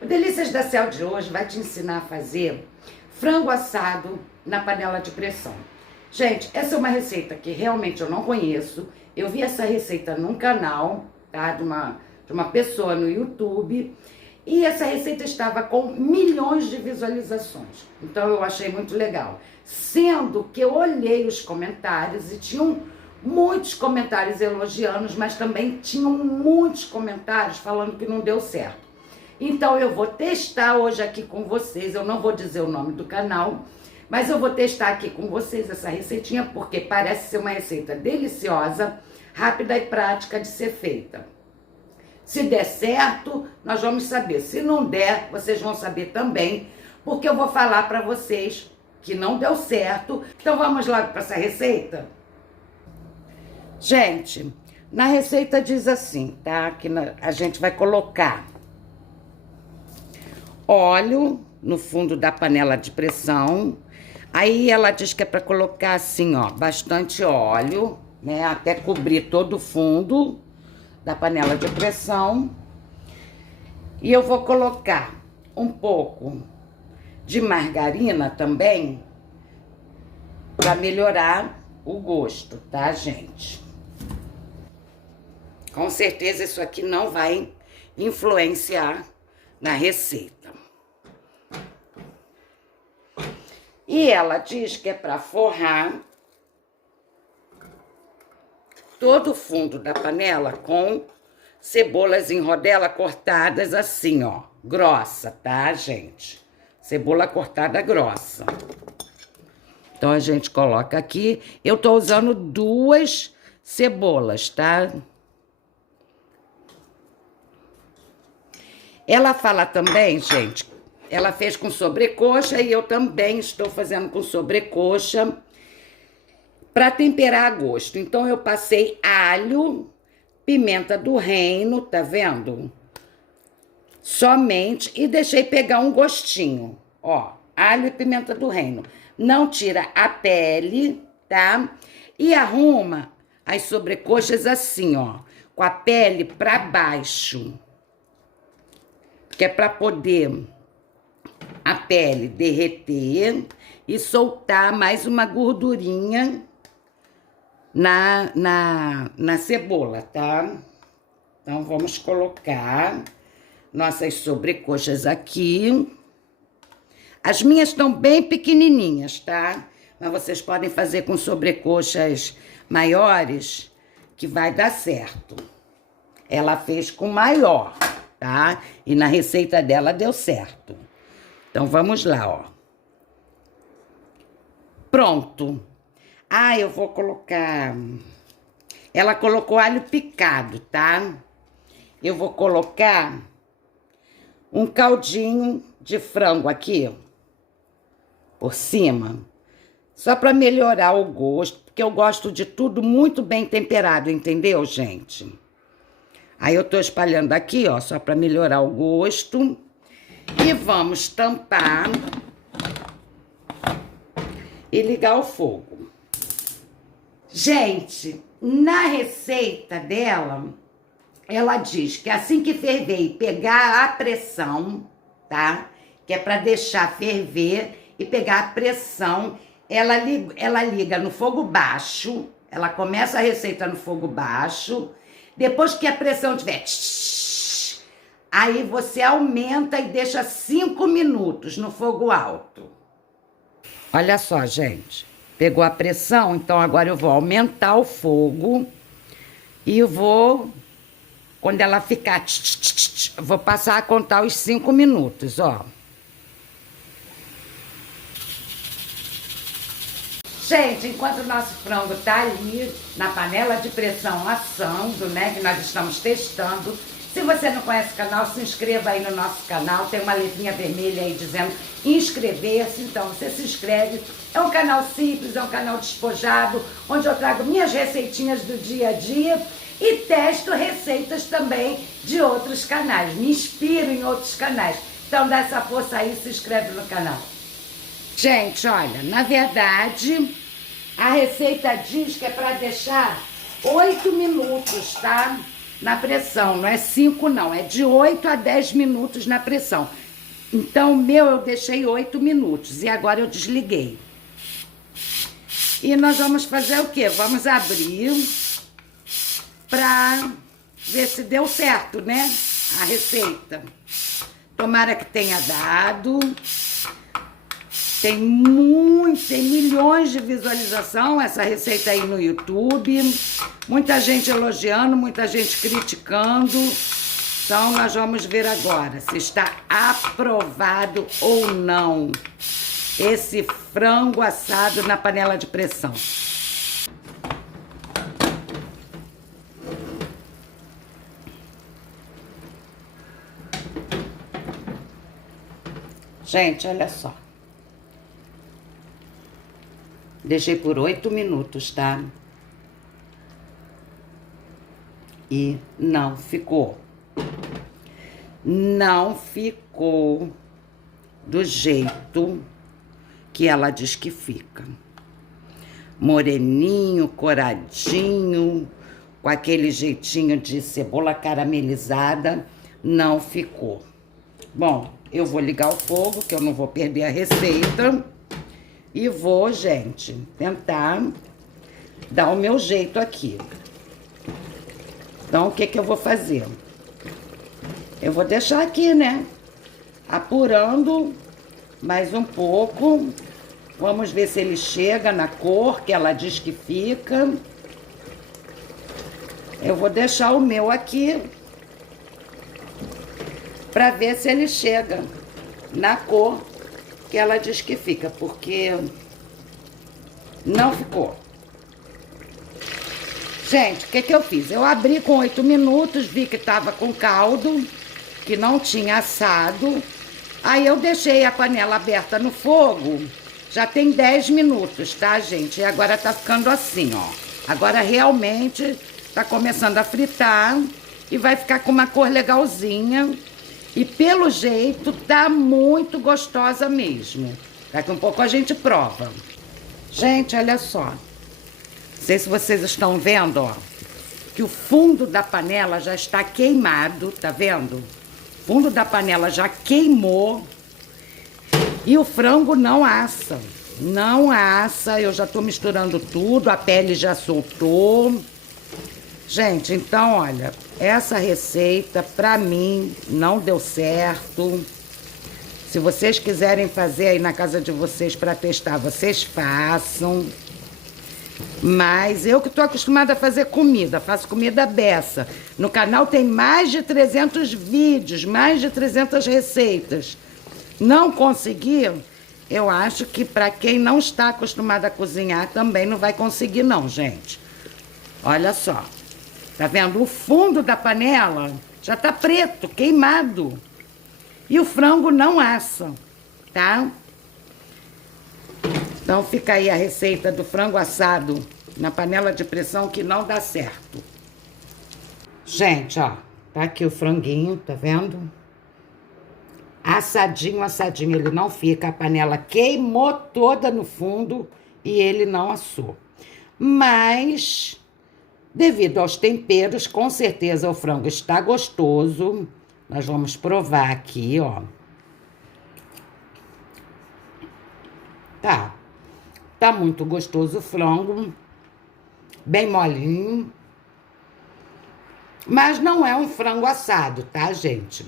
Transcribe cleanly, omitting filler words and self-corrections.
O Delícias da Cel de hoje vai te ensinar a fazer frango assado na panela de pressão. Gente, essa é uma receita que realmente eu não conheço. Eu vi essa receita num canal, tá? De uma pessoa no YouTube. E essa receita estava com milhões de visualizações. Então eu achei muito legal. Sendo que eu olhei os comentários e tinham muitos comentários elogiando, mas também tinham muitos comentários falando que não deu certo. Então eu vou testar hoje aqui com vocês, eu não vou dizer o nome do canal, mas eu vou testar aqui com vocês essa receitinha, porque parece ser uma receita deliciosa, rápida e prática de ser feita. Se der certo, nós vamos saber. Se não der, vocês vão saber também, porque eu vou falar para vocês que não deu certo. Então vamos lá para essa receita? Gente, na receita diz assim, tá? Que a gente vai colocar óleo no fundo da panela de pressão. Aí ela diz que é para colocar assim, ó, bastante óleo, né? Até cobrir todo o fundo da panela de pressão. E eu vou colocar um pouco de margarina também, para melhorar o gosto, tá, gente? Com certeza isso aqui não vai influenciar na receita. E ela diz que é para forrar todo o fundo da panela com cebolas em rodela cortadas assim, ó, grossa, tá, gente? Cebola cortada grossa. Então a gente coloca aqui. Eu tô usando 2 cebolas, tá? Ela fala também, gente, ela fez com sobrecoxa e eu também estou fazendo com sobrecoxa para temperar a gosto. Então eu passei alho, pimenta do reino, tá vendo? Somente, e deixei pegar um gostinho, ó, alho e pimenta do reino. Não tira a pele, tá? E arruma as sobrecoxas assim, ó, com a pele para baixo. Que é para poder a pele derreter e soltar mais uma gordurinha na cebola, tá? Então, vamos colocar nossas sobrecoxas aqui. As minhas estão bem pequenininhas, tá? Mas vocês podem fazer com sobrecoxas maiores, que vai dar certo. Ela fez com maior, tá? E na receita dela deu certo. Então, vamos lá, ó. Pronto. Ah, eu vou colocar... Ela colocou alho picado, tá? Eu vou colocar um caldinho de frango aqui, por cima, só para melhorar o gosto, porque eu gosto de tudo muito bem temperado, entendeu, gente? Aí eu tô espalhando aqui, ó, só para melhorar o gosto. E vamos tampar e ligar o fogo. Gente, na receita dela, ela diz que assim que ferver e pegar a pressão, tá? Que é para deixar ferver e pegar a pressão, ela liga no fogo baixo, ela começa a receita no fogo baixo, depois que a pressão tiver... Aí você aumenta e deixa 5 minutos no fogo alto. Olha só, gente. Pegou a pressão, então agora eu vou aumentar o fogo. E vou, quando ela ficar... vou passar a contar os 5 minutos, ó. Gente, enquanto o nosso frango tá ali na panela de pressão assando, né? Que nós estamos testando... Se você não conhece o canal, se inscreva aí no nosso canal. Tem uma letrinha vermelha aí dizendo inscrever-se. Então, você se inscreve. É um canal simples, é um canal despojado, onde eu trago minhas receitinhas do dia a dia e testo receitas também de outros canais. Me inspiro em outros canais. Então, dá essa força aí e se inscreve no canal. Gente, olha, na verdade, a receita diz que é para deixar 8 minutos, tá? na pressão, não é 5 não, é de 8 a 10 minutos na pressão. Então, o meu eu deixei 8 minutos e agora eu desliguei. E nós vamos fazer o quê? Vamos abrir pra ver se deu certo, né? A receita. Tomara que tenha dado. Tem milhões de visualização essa receita aí no YouTube. Muita gente elogiando, muita gente criticando. Então, nós vamos ver agora se está aprovado ou não esse frango assado na panela de pressão. Gente, olha só. Deixei por 8 minutos, tá? E não ficou. Não ficou do jeito que ela diz que fica. Moreninho, coradinho, com aquele jeitinho de cebola caramelizada, não ficou. Bom, eu vou ligar o fogo, que eu não vou perder a receita. E vou, gente, tentar dar o meu jeito aqui. Então, o que eu vou fazer? Eu vou deixar aqui, né? Apurando mais um pouco. Vamos ver se ele chega na cor que ela diz que fica. Eu vou deixar o meu aqui para ver se ele chega na cor que ela diz que fica, porque não ficou. Gente, o que eu fiz? Eu abri com 8 minutos, vi que tava com caldo, que não tinha assado. Aí eu deixei a panela aberta no fogo, já tem 10 minutos, tá, gente? E agora tá ficando assim, ó. Agora realmente tá começando a fritar e vai ficar com uma cor legalzinha. E pelo jeito tá muito gostosa mesmo. Daqui um pouco a gente prova. Gente, olha só. Não sei se vocês estão vendo, ó. Que o fundo da panela já está queimado, tá vendo? O fundo da panela já queimou. E o frango não assa. Não assa. Eu já tô misturando tudo. A pele já soltou. Gente, então, olha, essa receita, pra mim, não deu certo. Se vocês quiserem fazer aí na casa de vocês pra testar, vocês façam. Mas eu que tô acostumada a fazer comida, faço comida beça. No canal tem mais de 300 vídeos, mais de 300 receitas. Não consegui, eu acho que pra quem não está acostumado a cozinhar também não vai conseguir não, gente. Olha só. Tá vendo? O fundo da panela já tá preto, queimado. E o frango não assa, tá? Então fica aí a receita do frango assado na panela de pressão que não dá certo. Gente, ó, tá aqui o franguinho, tá vendo? Assadinho, assadinho, ele não fica. A panela queimou toda no fundo e ele não assou. Mas devido aos temperos, com certeza o frango está gostoso. Nós vamos provar aqui, ó. Tá muito gostoso o frango. Bem molinho. Mas não é um frango assado, tá, gente?